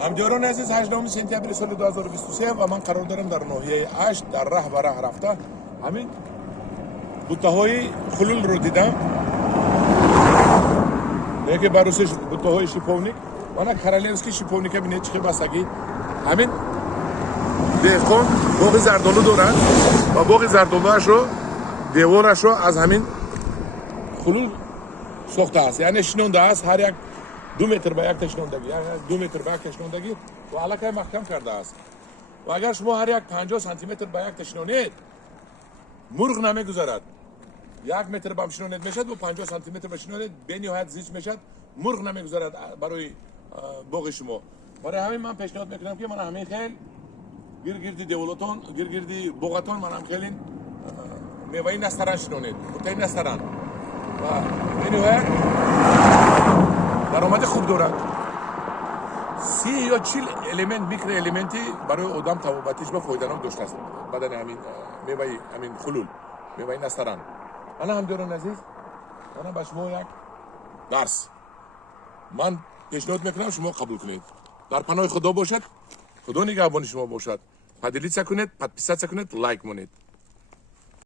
همجوران عزیز 18 سپتامبر سال 2023 و من قرار دارم در ناحیه 8 در راه و راه رفته همین بوته‌های خلول رو دیدم. یکی باروسش بوته‌های شیپونیک وانا کارالevski شیپونیک ببینید چه بسگی همین دهقان باغ زردالو دارن و باغ زردالوش رو دیوارش رو از همین خلول ساخته است، یعنی شنونده است. هر یک 2 متر به یک تشنوندگی، یعنی 2 متر به یک تشنوندگی و علاقه محکم کرده است. و اگر شما هر یک 50 سانتی متر به یک تشنونید مرغ نمیگذارد. 1 متر به شنونید میشد و 50 سانتی متر به شنونید به نهایت زیست میشد، مرغ نمیگذارد برای باغ شما. برای همین من پیشنهاد میکنم که من همین خیلی گیرگیردی دیولتون گیرگیردی باغتون من هم خیلی میوه نسترن شنونید بوته نسترن و به نهایت درآمد خوب دارد. 30 یا 40 الیمنت میکرو الیمنتی برای آدم طبابتیش به فایده داشته است بدن همین میوه همین خلول میوه نسترن. انا همجوران عزیز انا به شما یک درس من پیشنهاد میکنم شما قبول کنید. در پناه خدا باشد، خدا نگهبان شما باشد. پدیلیت کنید، подписаться کنید، لایک کنید.